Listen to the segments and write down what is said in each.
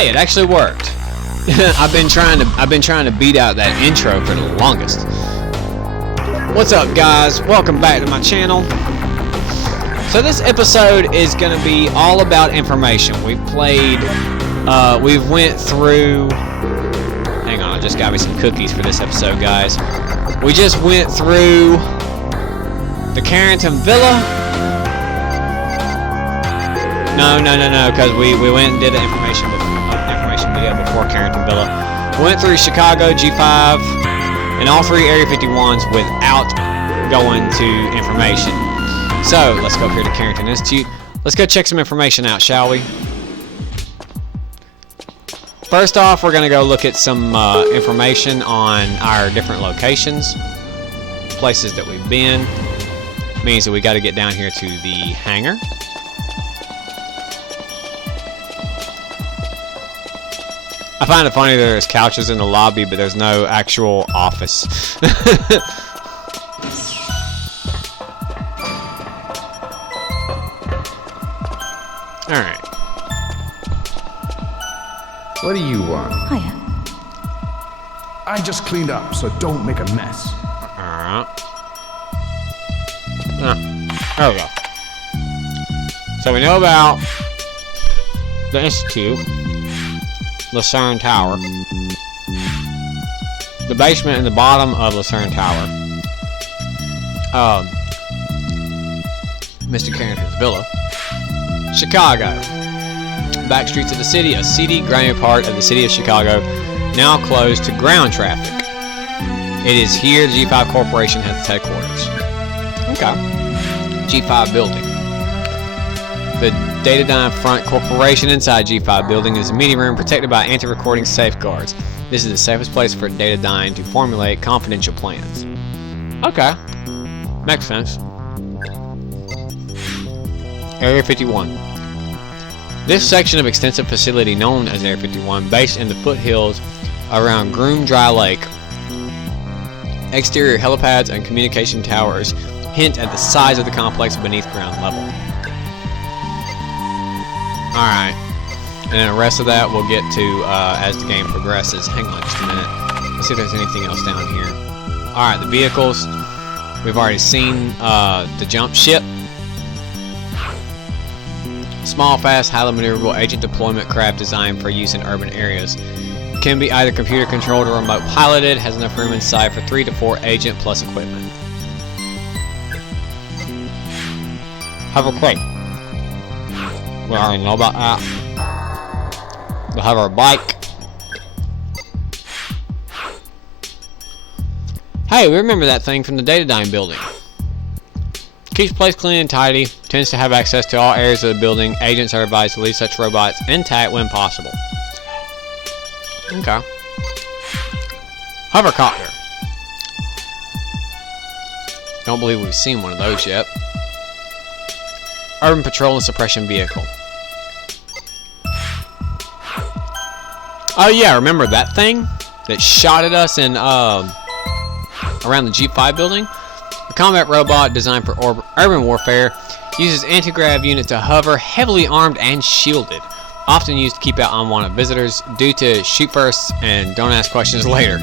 Hey, it actually worked. I've been trying to beat out that intro for the longest. What's up, guys? Welcome back to my channel. So this episode is going to be all about information. We've went through. Hang on, I just got me some cookies for this episode, guys. We just went through the Carrington Villa. No, because we went and did an information video before Carrington Villa. We went through Chicago, G5, and all three Area 51s without going to information. So, let's go up here to Carrington Institute. Let's go check some information out, shall we? First off, we're going to go look at some information on our different locations, places that we've been. Means that we got to get down here to the hangar. I find it funny that there's couches in the lobby, but there's no actual office. Alright. What do you want? Hiya. I just cleaned up, so don't make a mess. Alright. There we go. So we know about the Institute, Lucerne Tower, the basement and the bottom of Lucerne Tower, Mr. Carrington's Villa, Chicago, back streets of the city, a seedy, grimy part of the city of Chicago, now closed to ground traffic. It is here the G5 Corporation has its headquarters. Okay. G5 building. The Datadyne Front Corporation inside G5 building is a meeting room protected by anti-recording safeguards. This is the safest place for Datadyne to formulate confidential plans. Okay. Makes sense. Area 51. This section of extensive facility known as Area 51, based in the foothills around Groom Dry Lake. Exterior helipads and communication towers hint at the size of the complex beneath ground level. Alright, and then the rest of that we'll get to as the game progresses. Hang on just a minute. Let's see if there's anything else down here. Alright, the vehicles. We've already seen the jump ship. Small, fast, highly maneuverable agent deployment craft designed for use in urban areas. Can be either computer controlled or remote piloted. Has enough room inside for 3 to 4 agent plus equipment. Hover crate. We already know about that. The hover bike. Hey, we remember that thing from the Datadyne building. Keeps the place clean and tidy. Tends to have access to all areas of the building. Agents are advised to leave such robots intact when possible. Okay. Hovercopter. Don't believe we've seen one of those yet. Urban patrol and suppression vehicle. Oh yeah, remember that thing that shot at us in around the G5 building? A combat robot designed for urban warfare, uses anti-grav unit to hover, heavily armed and shielded. Often used to keep out unwanted visitors due to shoot first and don't ask questions later.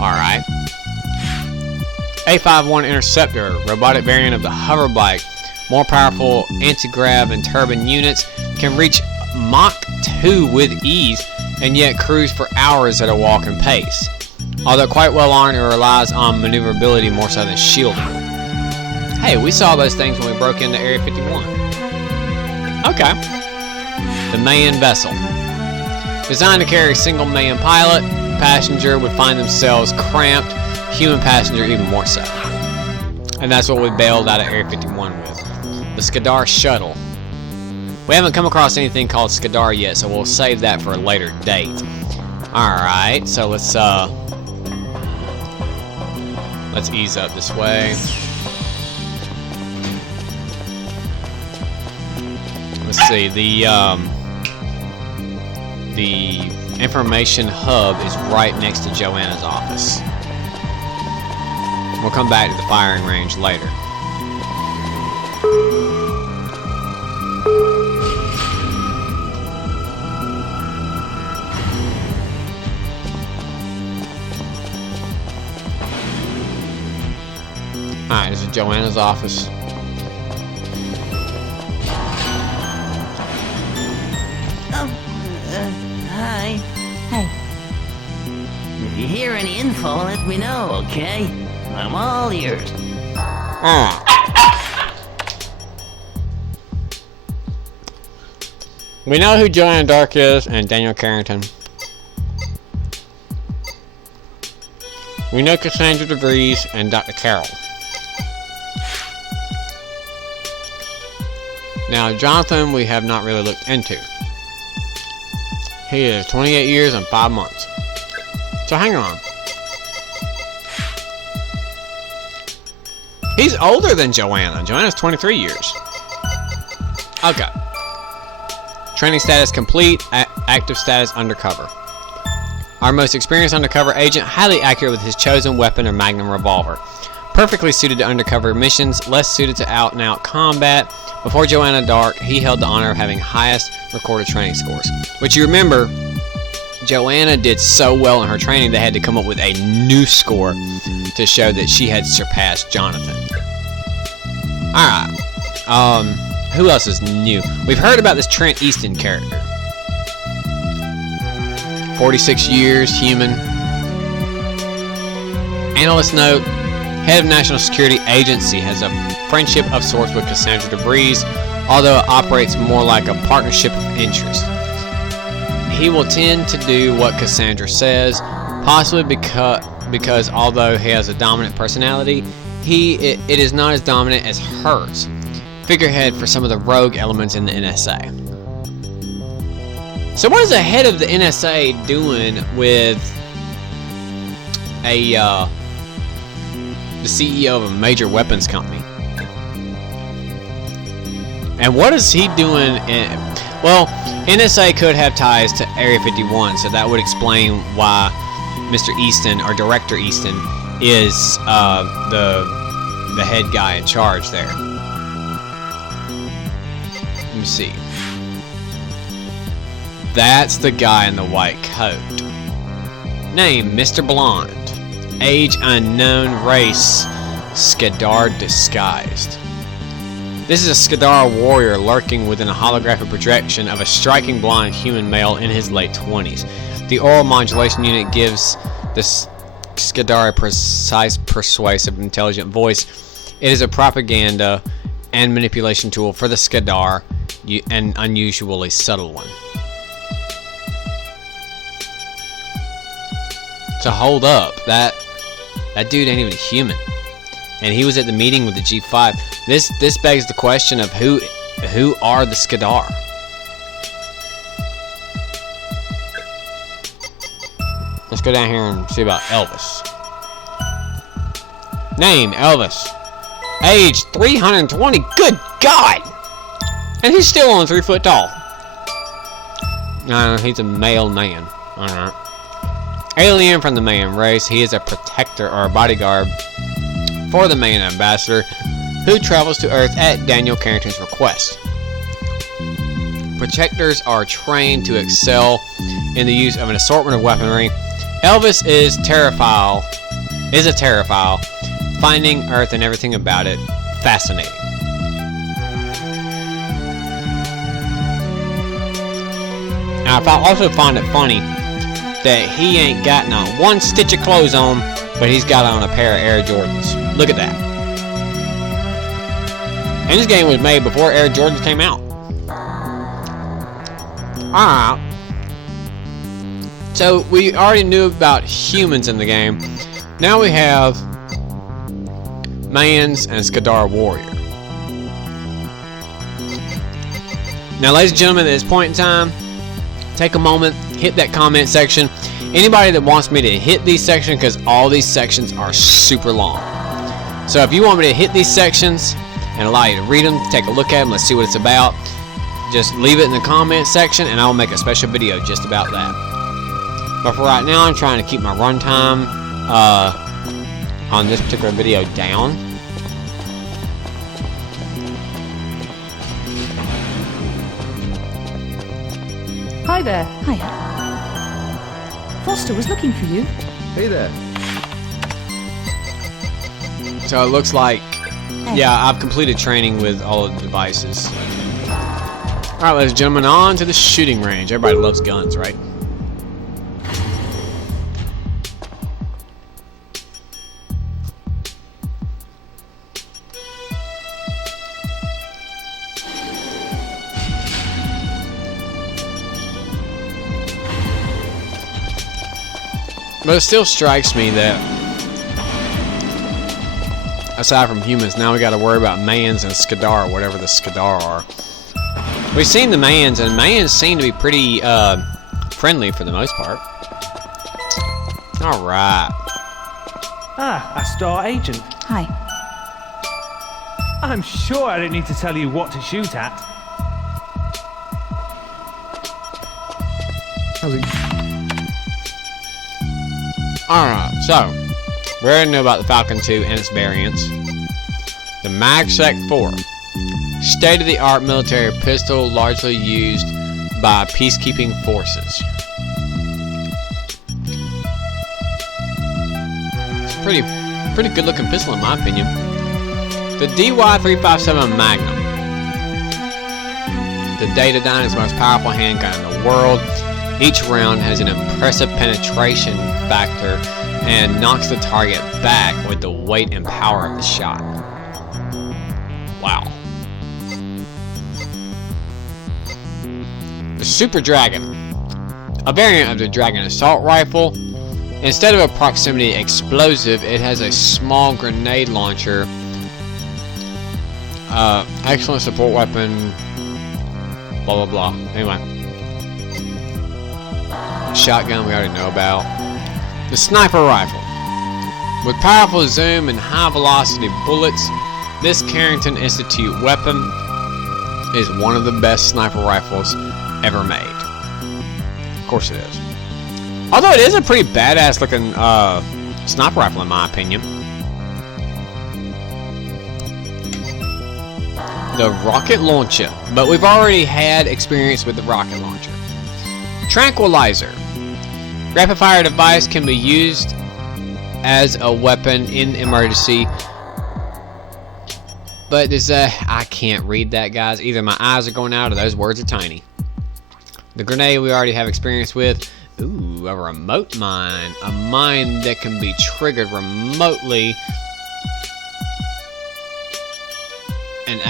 Alright. A51 Interceptor, robotic variant of the hover bike. More powerful anti-grav and turbine units, can reach Mach 2 with ease and yet cruise for hours at a walking pace. Although quite well armed, it relies on maneuverability more so than shielding. Hey, we saw those things when we broke into Area 51. Okay. The Mayan vessel. Designed to carry a single Mayan pilot, passenger would find themselves cramped, human passenger even more so. And that's what we bailed out of Area 51 with. The Skadar shuttle. We haven't come across anything called Skadar yet, so we'll save that for a later date. Alright, so let's ease up this way. Let's see, the information hub is right next to Joanna's office. We'll come back to the firing range later. Joanna's office. Hi. Hey, If you hear any info, let me know, okay? I'm all ears. We know who Joanna Dark is and Daniel Carrington. We know Cassandra DeVries and Dr. Carroll. Now, Jonathan, we have not really looked into. He is 28 years and 5 months. So hang on. He's older than Joanna. Joanna's 23 years. Okay. Training status complete. Active status undercover. Our most experienced undercover agent, highly accurate with his chosen weapon or Magnum revolver. Perfectly suited to undercover missions, less suited to out-and-out combat. Before Joanna Dark, he held the honor of having highest recorded training scores. Which you remember, Joanna did so well in her training they had to come up with a new score to show that she had surpassed Jonathan. Alright. Who else is new? We've heard about this Trent Easton character. 46 years, human. Analyst note, head of National Security Agency, has a friendship of sorts with Cassandra DeVries, although it operates more like a partnership of interest. He will tend to do what Cassandra says, possibly because although he has a dominant personality, it is not as dominant as hers. Figurehead for some of the rogue elements in the NSA. So what is the head of the NSA doing with the CEO of a major weapons company? And what is he doing well, NSA could have ties to Area 51, so that would explain why Mr. Easton, or Director Easton, is the head guy in charge there. Let me see. That's the guy in the white coat. Name, Mr. Blonde. Age unknown. Race, Skadar disguised. This is a Skadar warrior lurking within a holographic projection of a striking blonde human male in his late 20s. The oral modulation unit gives this Skadar a precise, persuasive, intelligent voice. It is a propaganda and manipulation tool for the Skadar, an unusually subtle one. So hold up, that dude ain't even human, and he was at the meeting with the G5. This begs the question of who are the Skadar? Let's go down here and see about Elvis. Name, Elvis. Age 320. Good God! And he's still only 3 foot tall. No, he's a male man. Alright. Alien from the Mayan race, he is a protector or a bodyguard for the Mayan ambassador who travels to Earth at Daniel Carrington's request. Protectors are trained to excel in the use of an assortment of weaponry. Elvis is a terraphile, finding Earth and everything about it fascinating. Now, I also find it funny that he ain't got not one stitch of clothes on, but he's got on a pair of Air Jordans. Look at that. And this game was made before Air Jordans came out. Alright. So we already knew about humans in the game. Now we have Mayans and Skadar Warrior. Now, ladies and gentlemen, at this point in time, take a moment, hit that comment section. Anybody that wants me to hit these sections, because all these sections are super long. So if you want me to hit these sections and allow you to read them, take a look at them, let's see what it's about, just leave it in the comment section and I'll make a special video just about that. But for right now, I'm trying to keep my runtime on this particular video down. hi there. Hiya. Foster was looking for you. Hey there. So it looks like Yeah, I've completed training with all of the devices. Alright, ladies and gentlemen, on to the shooting range. Everybody loves guns, right? But it still strikes me that, aside from humans, now we got to worry about Mayans and Skadar, whatever the Skadar are. We've seen the Mayans, and Mayans seem to be pretty friendly for the most part. All right. Ah, a Star Agent. Hi. I'm sure I don't need to tell you what to shoot at. Alright, so we already know about the Falcon 2 and its variants. The MagSec 4. State-of-the-art military pistol largely used by peacekeeping forces. It's a pretty good looking pistol in my opinion. The DY357 Magnum. The Datadyne's most powerful handgun in the world. Each round has an impressive penetration factor and knocks the target back with the weight and power of the shot. Wow. The Super Dragon. A variant of the Dragon Assault Rifle. Instead of a proximity explosive, it has a small grenade launcher. Excellent support weapon. Blah, blah, blah. Anyway. Shotgun we already know about. The Sniper Rifle. With powerful zoom and high velocity bullets, this Carrington Institute weapon is one of the best sniper rifles ever made. Of course it is. Although it is a pretty badass looking sniper rifle in my opinion. The Rocket Launcher. But we've already had experience with the Rocket Launcher. Tranquilizer. Rapid fire device can be used as a weapon in emergency. But there's I can't read that, guys. Either my eyes are going out or those words are tiny. The grenade we already have experience with. Ooh, a remote mine. A mine that can be triggered remotely. And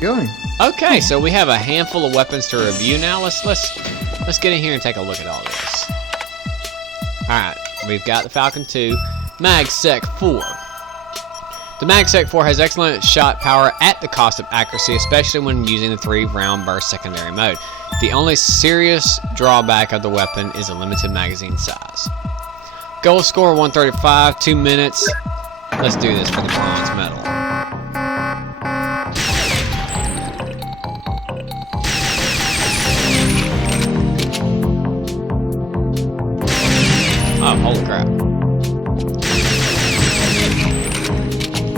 Going. Okay, so we have a handful of weapons to review now. Let's get in here and take a look at all this. Alright, we've got the Falcon 2, MagSec 4. The MagSec 4 has excellent shot power at the cost of accuracy, especially when using the 3-round burst secondary mode. The only serious drawback of the weapon is a limited magazine size. Goal score 135, 2 minutes. Let's do this for the bronze medal. Oh, holy crap.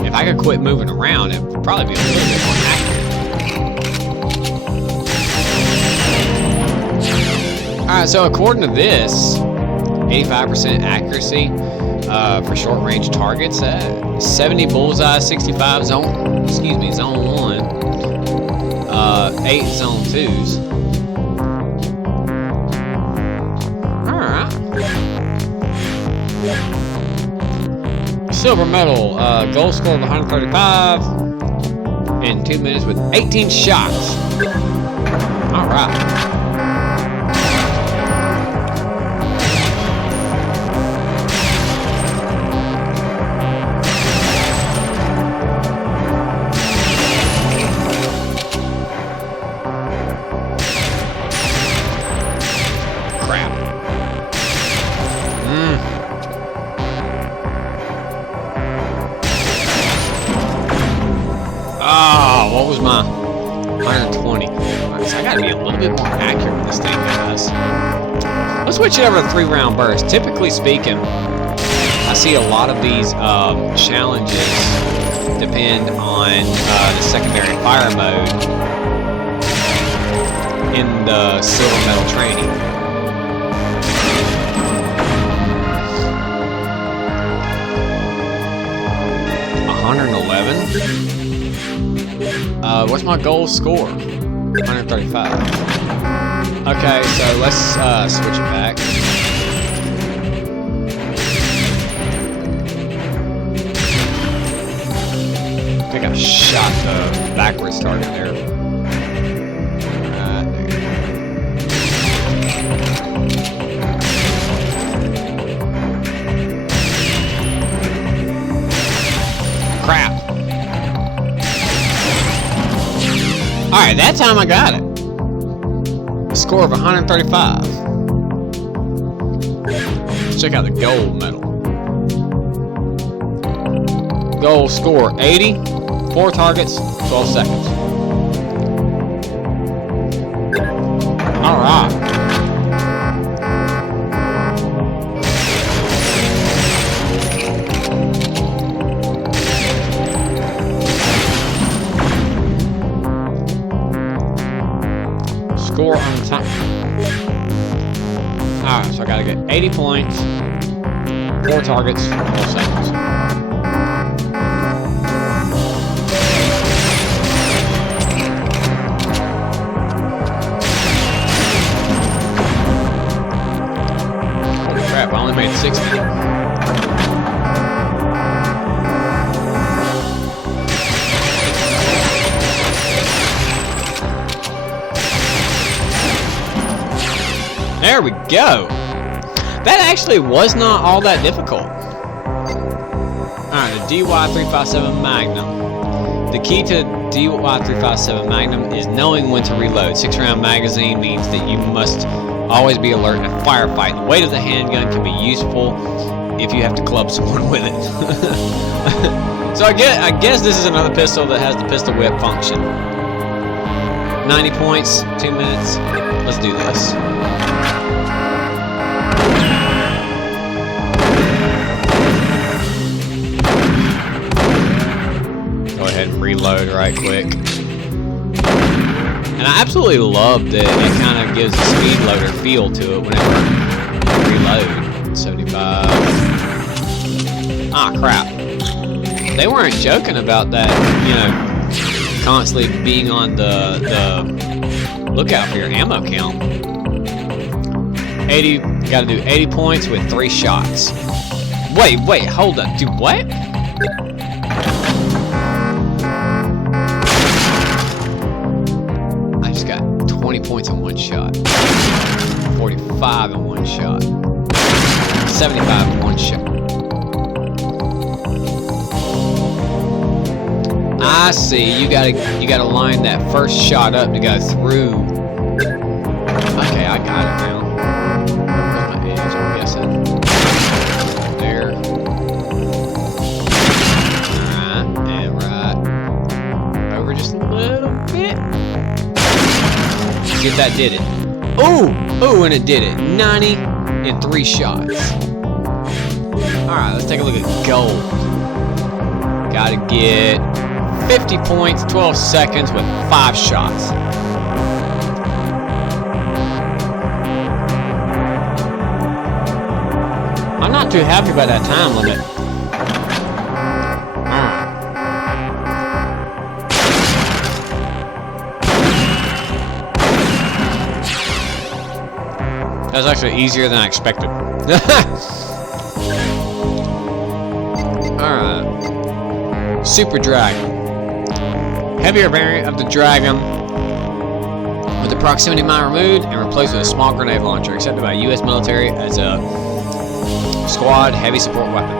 If I could quit moving around, it would probably be a little bit more accurate. Alright, so according to this, 85% accuracy for short-range targets, 70 bullseye, 65 zone 1, 8 zone 2s. Alright. Silver medal, goal score of 135 in 2 minutes with 18 shots. Alright. What was my 120? So I gotta be a little bit more accurate with this thing, guys. Let's switch it over to 3-round burst. Typically speaking, I see a lot of these challenges depend on the secondary fire mode in the silver medal training. 37. What's my goal score? 135. Okay, so let's switch it back. I think I shot the backwards target there. Right there. Crap. Alright, that time I got it. A score of 135. Let's check out the gold medal. Goal score 80, 4 targets, 12 seconds. Alright. Score on the time. Alright, so I gotta get 80 points, 4 targets, 12 seconds. Holy crap, I only made 60. There we go. That actually was not all that difficult. Alright, the DY357 Magnum. The key to DY357 Magnum is knowing when to reload. 6-round magazine means that you must always be alert in a firefight. The weight of the handgun can be useful if you have to club someone with it. So I guess this is another pistol that has the pistol whip function. 90 points, 2 minutes. Let's do this. Go ahead and reload right quick. And I absolutely love that it kind of gives a speed loader feel to it whenever you reload. 75. Ah, crap. They weren't joking about that, you know, constantly being on the lookout for your ammo count. 80, gotta do 80 points with 3 shots. Wait, hold up. Do what? I just got 20 points in 1 shot. 45 in 1 shot. 75 in 1 shot. I see. You gotta line that first shot up to go through. Okay, I got it now. Where's my edge? I'm guessing. There. Right and right. Over just a little bit. See if that did it. Ooh, and it did it. 90 in 3 shots. All right, let's take a look at gold. Gotta get 50 points, 12 seconds with 5 shots. I'm not too happy about that time limit. That was actually easier than I expected. Alright. Super Dragon. Heavier variant of the Dragon with the proximity mine removed and replaced with a small grenade launcher, accepted by U.S. military as a squad heavy support weapon.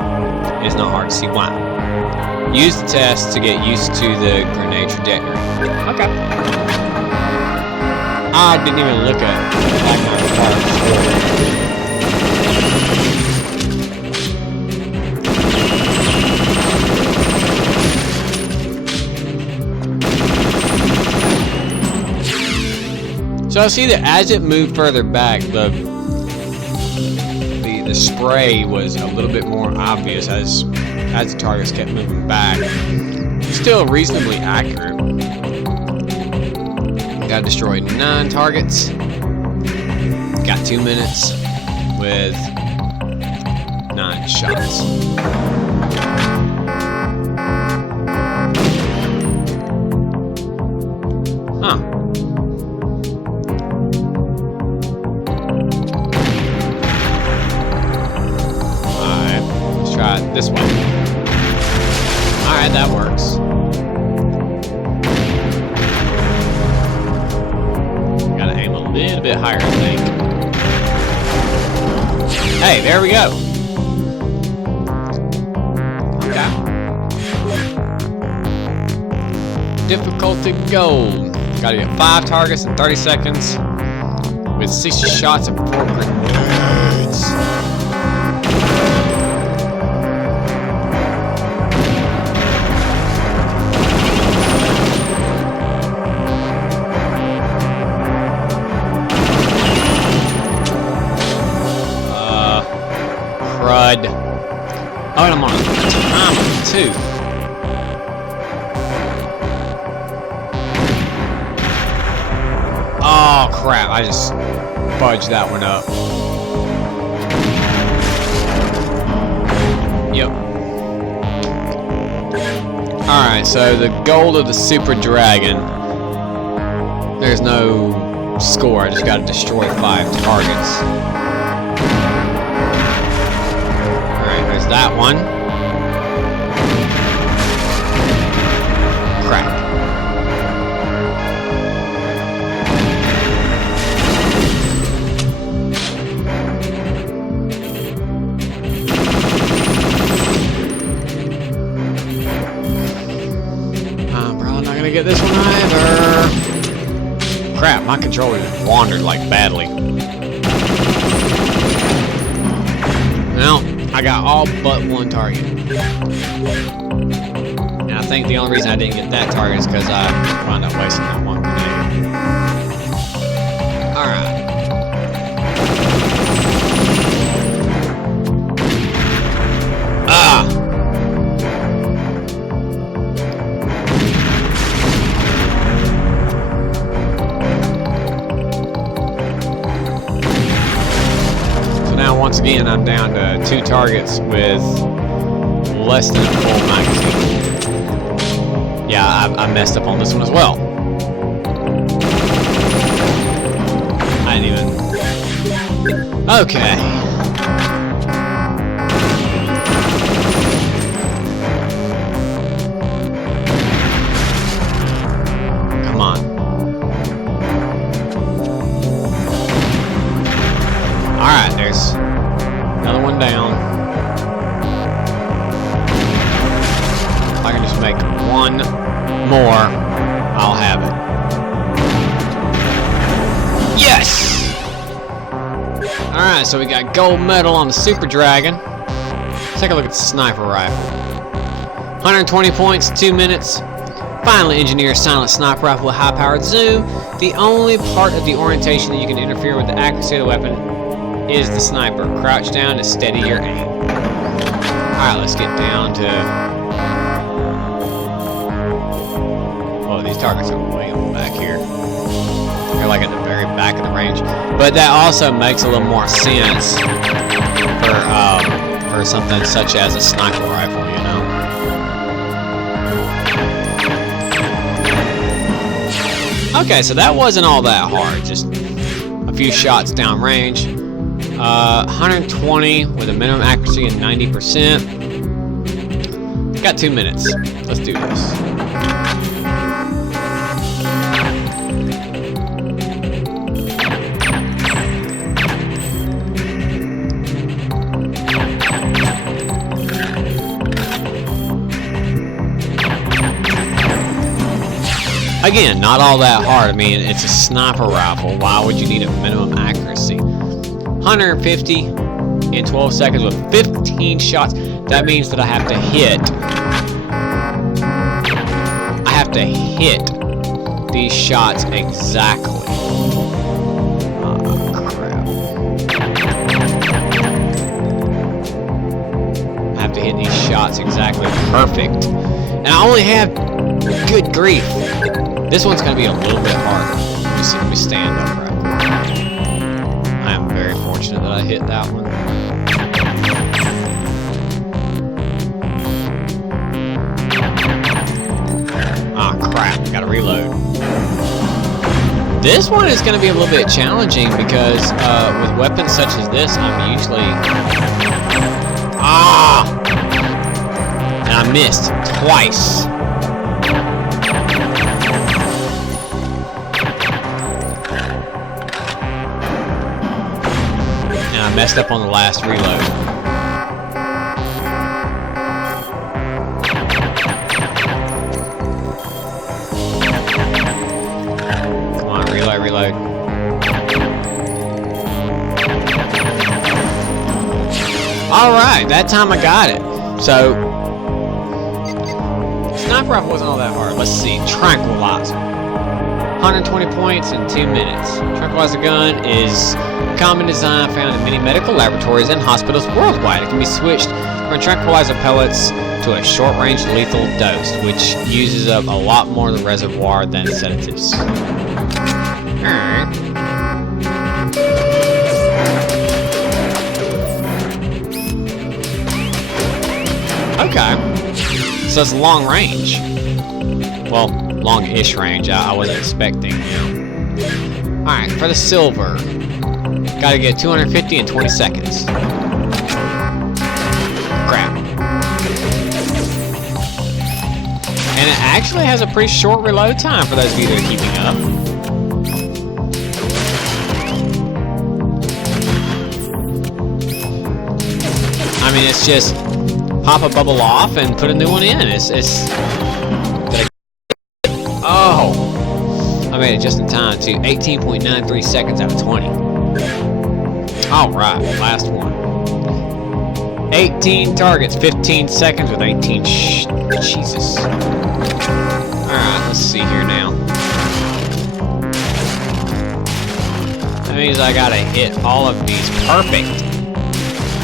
It is not hard to see why. Use the test to get used to the grenade trajectory. Okay. I didn't even look at like my parts. So I see that as it moved further back, the spray was a little bit more obvious as the targets kept moving back. Still reasonably accurate. Got destroyed 9 targets. Got 2 minutes with 9 shots. this way. Alright, that works. Gotta aim a little bit higher, I think. Hey, there we go. Okay. Difficulty gold. Gotta get 5 targets in 30 seconds with 60 shots and 4 grenades. Crud. Oh, and I'm on a timer too. Oh crap, I just fudged that one up. Yep. Alright, so the goal of the Super Dragon, there's no score, I just gotta destroy 5 targets. Alright, there's that one. Crap. Get this one either. Crap, my controller just wandered like badly. Well, I got all but 1 target. And I think the only reason I didn't get that target is because I wound up wasting that 1 grenade. Alright. Ah! Once again, I'm down to 2 targets with less than a full magazine. Yeah, I messed up on this one as well. I didn't even... Okay. Come on. Alright, there's... another one down. If I can just make 1 more, I'll have it. Yes! Alright, so we got gold medal on the Super Dragon. Let's take a look at the sniper rifle. 120 points, 2 minutes. Finally engineered silent sniper rifle with high-powered zoom. The only part of the orientation that you can interfere with the accuracy of the weapon is the sniper. Crouch down to steady your aim. Alright, let's get down to... Oh, these targets are way on the back here. They're like at the very back of the range. But that also makes a little more sense for something such as a sniper rifle, you know? Okay, so that wasn't all that hard. Just a few shots down range. 120 with a minimum accuracy and 90%. Got 2 minutes. Let's do this. Again, not all that hard. I mean, it's a sniper rifle. Why would you need a minimum accuracy? 150 in 12 seconds with 15 shots. That means that I have to hit these shots exactly. Oh, crap. I have to hit these shots exactly perfect. And I only have, good grief. This one's going to be a little bit harder. Let me stand upright. I am very fortunate that I hit that one. Ah, crap. Gotta reload. This one is going to be a little bit challenging because with weapons such as this, I'm usually... Ah! And I missed twice. And I messed up on the last reload. Come on, reload. Alright, that time I got it. So, sniper rifle wasn't all that hard. Let's see, tranquilizer. 120 points in 2 minutes. Tranquilizer gun is a common design found in many medical laboratories and hospitals worldwide. It can be switched from tranquilizer pellets to a short-range lethal dose, which uses up a lot more of the reservoir than sedatives. Alright. Okay. So it's long range. Well, long-ish range. I wasn't expecting, you know. Alright, for the silver. Gotta get 250 in 20 seconds. Crap. And it actually has a pretty short reload time for those of you that are keeping up. I mean, it's just pop a bubble off and put a new one in. Oh! I made it just in time to 18.93 seconds out of 20. Alright, last one. 18 targets, 15 seconds with 18 Jesus. Alright, let's see here now. That means I gotta hit all of these perfect.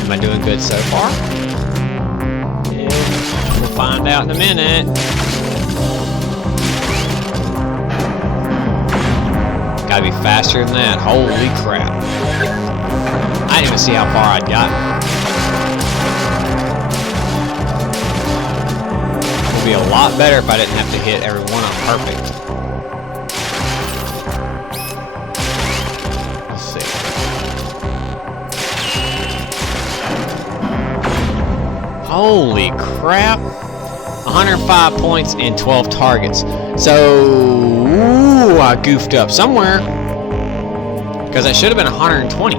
Am I doing good so far? We'll find out in a minute. Gotta be faster than that. Holy crap. I didn't even see how far I'd gotten. It would be a lot better if I didn't have to hit every one on perfect. Let's see. Holy crap. 105 points and 12 targets. So, ooh, I goofed up somewhere. Because that should have been 120.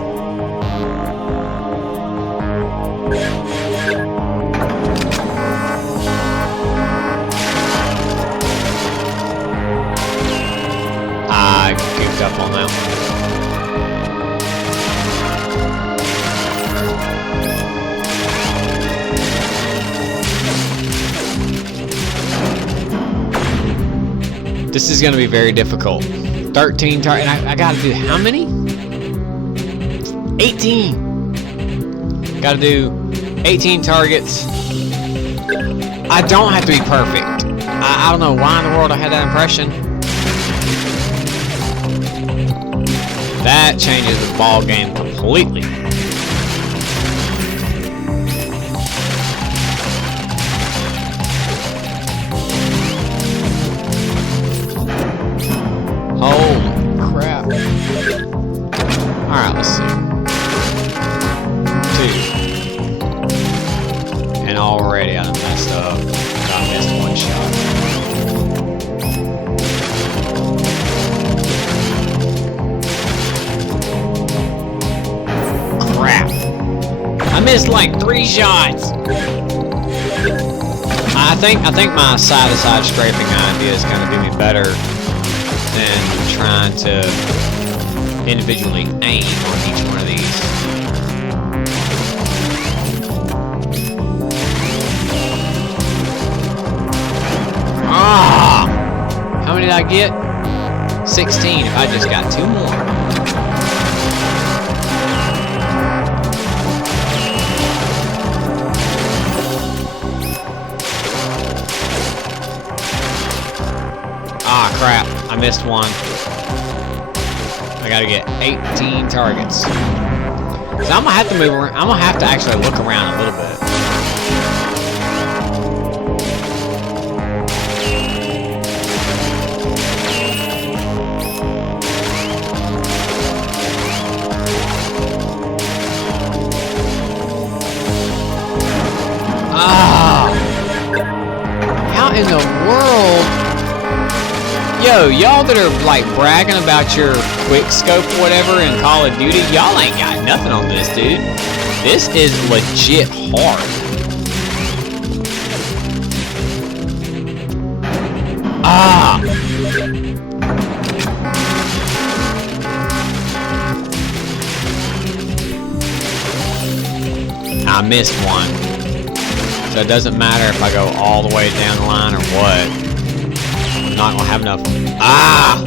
I goofed up on that one. This is going to be very difficult. 13 targets. I got to do how many? 18. Got to do 18 targets. I don't have to be perfect. I don't know why in the world I had that impression. That changes the ball game completely. Holy crap. Alright, let's see. 2. And already I messed up. I missed one shot. Crap. I missed like 3 shots. I think my side-to-side strafing idea is going to do me better than trying to individually aim on each one of these. Ah! How many did I get? 16. If I just got 2 more. Ah, crap. I missed one. I gotta get 18 targets. So I'm gonna have to move around. I'm gonna have to actually look around a little bit. Ah! Yo, y'all that are like bragging about your quick scope or whatever in Call of Duty, y'all ain't got nothing on this, dude. This is legit hard. Ah! I missed one. So it doesn't matter if I go all the way down the line or what. I'm not gonna have enough. Ah!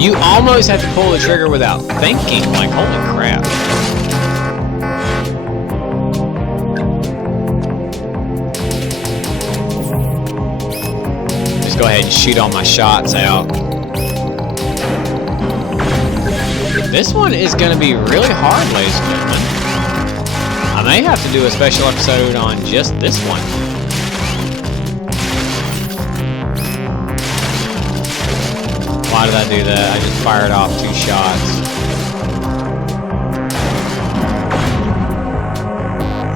You almost have to pull the trigger without thinking, like, holy crap. Just go ahead and shoot all my shots out. This one is going to be really hard, ladies and gentlemen. I may have to do a special episode on just this one. Why did I do that? I just fired off 2 shots.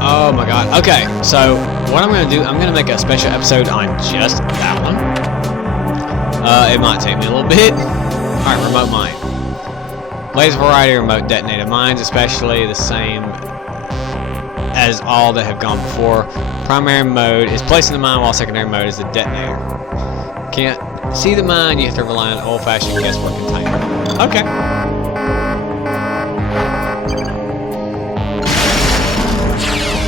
Oh my god. Okay, so what I'm going to do, I'm going to make a special episode on just that one. It might take me a little bit. Alright, remote mine. Laser variety remote detonated mines, especially the same as all that have gone before. Primary mode is placing the mine while secondary mode is the detonator. Can't see the mine, you have to rely on old-fashioned guesswork and timing. Okay.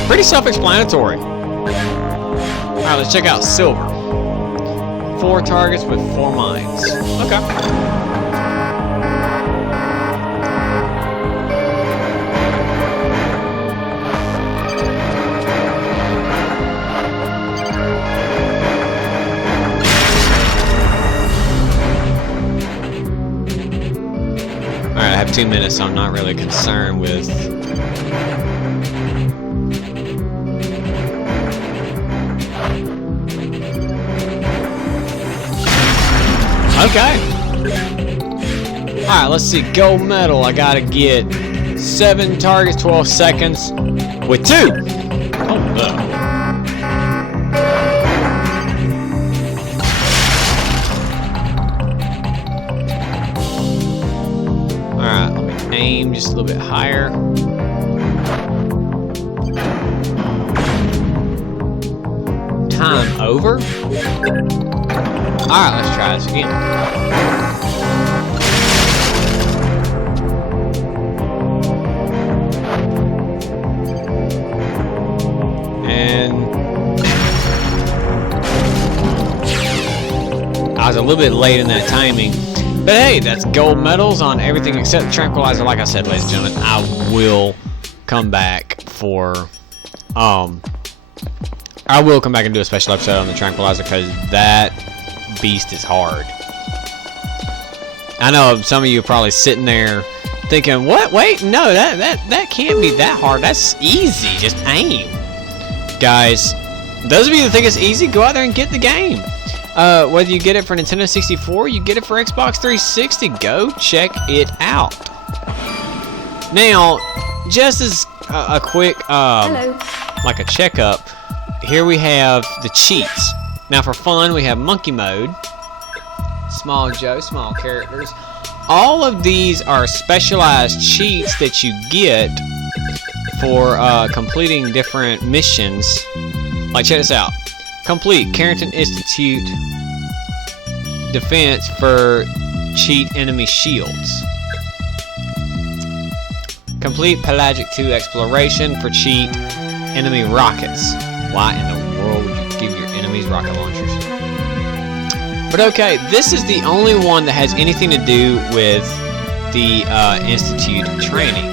Pretty self-explanatory. Alright, let's check out silver. 4 targets with 4 mines. Okay. Alright, I have 2 minutes, so I'm not really concerned with... Okay. Alright, let's see. Gold medal. I gotta get 7 targets, 12 seconds with 2. Oh, no. Alright, let me aim just a little bit higher. Time over. Alright, let's try this again. And I was a little bit late in that timing. But hey, that's gold medals on everything except the tranquilizer. Like I said, ladies and gentlemen, I will come back for I will come back and do a special episode on the tranquilizer because that beast is hard. I know some of you are probably sitting there thinking, what? Wait, no, that can't be that hard. That's easy. Just aim. Guys, those of you that think it's easy, go out there and get the game. Whether you get it for Nintendo 64, you get it for Xbox 360, go check it out. Now, just as a quick, like a checkup, here we have the cheats. Now for fun, we have monkey mode, small Joe, small characters. All of these are specialized cheats that you get for completing different missions. Like, check this out. Complete Carrington Institute defense for cheat enemy shields. Complete Pelagic 2 exploration for cheat enemy rockets. Why in the world would you give your enemies rocket launchers? But okay, this is the only one that has anything to do with the Institute training.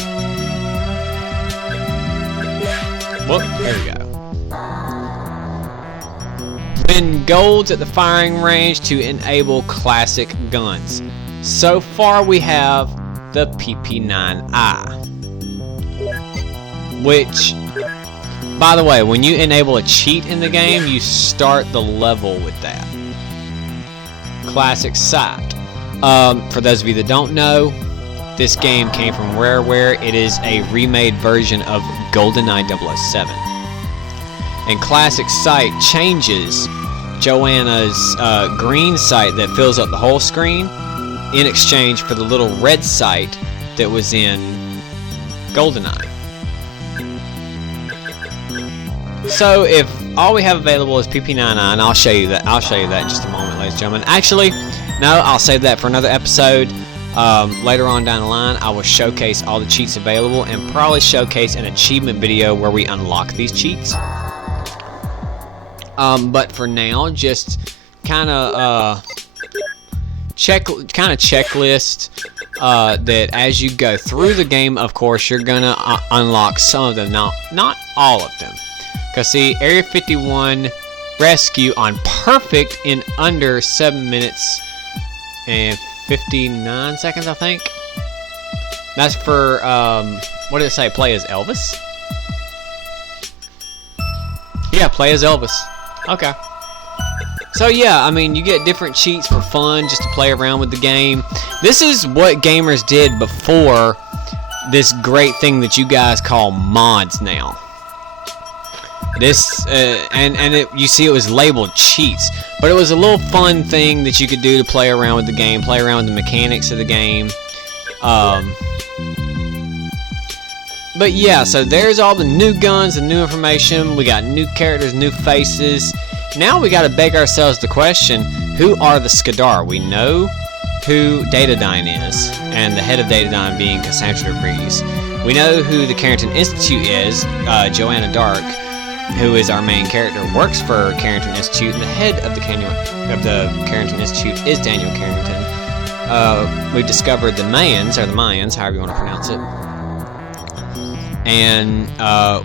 Well, here we go. Win golds at the firing range to enable classic guns. So far we have the PP9i, which by the way, when you enable a cheat in the game, you start the level with that. Classic Sight. For those of you that don't know, this game came from Rareware. It is a remade version of GoldenEye 007. And Classic Sight changes Joanna's green sight that fills up the whole screen in exchange for the little red sight that was in GoldenEye. So if all we have available is PP99, I'll show you that. I'll show you that in just a moment, ladies and gentlemen. Actually, no, I'll save that for another episode. Later on down the line, I will showcase all the cheats available and probably showcase an achievement video where we unlock these cheats. But for now, just kind of checklist that as you go through the game, of course, you're gonna unlock some of them, not all of them. Cause see, Area 51 rescue on perfect in under 7 minutes and 59 seconds, I think. That's for what did it say? Play as Elvis? Yeah, play as Elvis. Okay. So yeah, I mean, you get different cheats for fun, just to play around with the game. This is what gamers did before this great thing that you guys call mods now. This you see it was labeled cheats, but it was a little fun thing that you could do to play around with the game, play around with the mechanics of the game. But yeah, so there's all the new guns and new information. We got new characters, new faces. Now we got to beg ourselves the question, who are the Skadar? We know who Datadyne is, and the head of Datadyne being Cassandra DeVries. We know who the Carrington Institute is, Joanna Dark, who is our main character, works for Carrington Institute, and the head of the Carrington Institute is Daniel Carrington. We've discovered the Mayans, however you want to pronounce it. And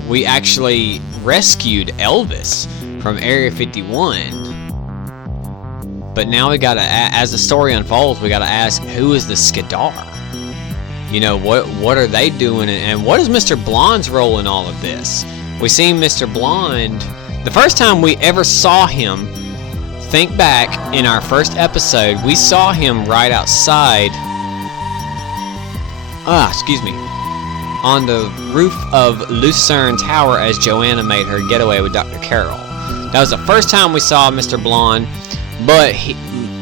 we actually rescued Elvis from Area 51. But now we gotta, as the story unfolds, we gotta ask, who is the Skadar? You know, what are they doing, and what is Mr. Blonde's role in all of this? We seen Mr. Blonde, the first time we ever saw him, think back in our first episode, we saw him right outside, on the roof of Lucerne Tower as Joanna made her getaway with Dr. Carroll. That was the first time we saw Mr. Blonde, but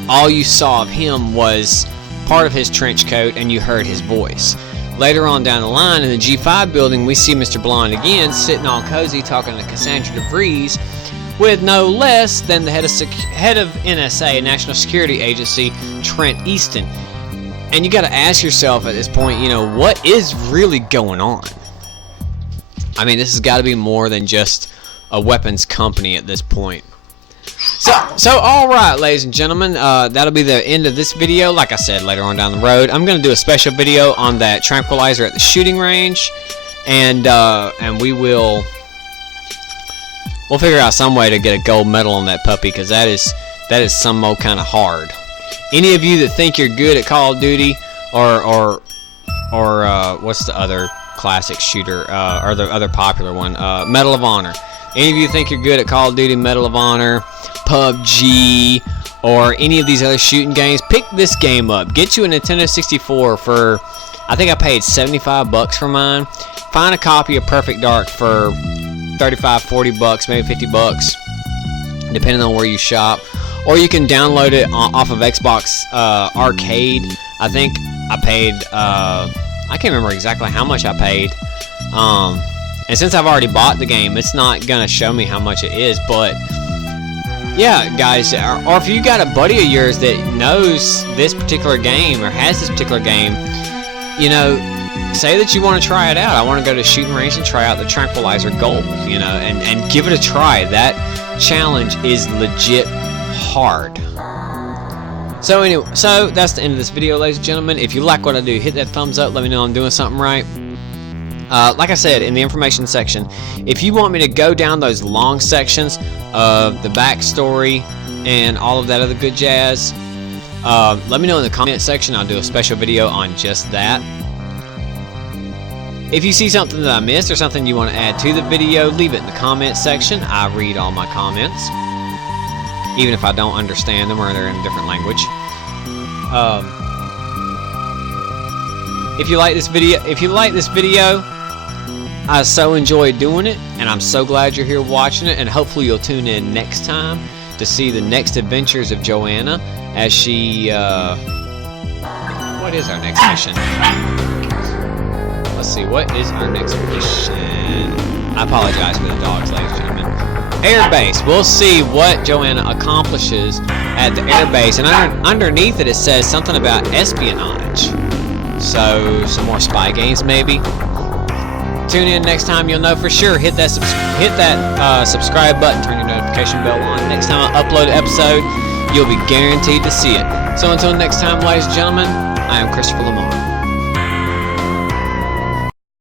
all you saw of him was part of his trench coat and you heard his voice. Later on down the line in the G5 building, we see Mr. Blonde again sitting all cozy talking to Cassandra DeVries with no less than the head of NSA, National Security Agency, Trent Easton. And you got to ask yourself at this point, you know, what is really going on? I mean, this has got to be more than just a weapons company at this point. So all right, ladies and gentlemen, that'll be the end of this video. Like I said, later on down the road, I'm going to do a special video on that tranquilizer at the shooting range, and we'll figure out some way to get a gold medal on that puppy, because that is some old kind of hard. Any of you that think you're good at Call of Duty or what's the other classic shooter, or the other popular one, Medal of Honor. Any of you think you're good at Call of Duty, Medal of Honor, PUBG, or any of these other shooting games, pick this game up. Get you a Nintendo 64 for, I think I paid $75 for mine. Find a copy of Perfect Dark for $35-40, maybe $50, depending on where you shop. Or you can download it off of Xbox Arcade. I think I paid, I can't remember exactly how much I paid. And since I've already bought the game, it's not going to show me how much it is. But, yeah, guys, or if you got a buddy of yours that knows this particular game or has this particular game, you know, say that you want to try it out. I want to go to shooting range and try out the Tranquilizer Gold, you know, and give it a try. That challenge is legit hard. So anyway, so that's the end of this video, ladies and gentlemen. If you like what I do, hit that thumbs up. Let me know I'm doing something right. Like I said in the information section, if you want me to go down those long sections of the backstory and all of that other good jazz, let me know in the comment section. I'll do a special video on just that. If you see something that I missed or something you want to add to the video, leave it in the comments section. I read all my comments, even if I don't understand them or they're in a different language. If you like this video, I so enjoy doing it, and I'm so glad you're here watching it, and hopefully you'll tune in next time to see the next adventures of Joanna as she, what is our next mission? Let's see, what is our next mission? I apologize for the dogs, ladies and gentlemen. Air base. We'll see what Joanna accomplishes at the air base, and underneath it says something about espionage. So, some more spy games maybe. Tune in next time, you'll know for sure. Hit that subscribe button, turn your notification bell on. Next time I upload an episode, you'll be guaranteed to see it. So until next time, ladies and gentlemen, I am Christopher Lamar.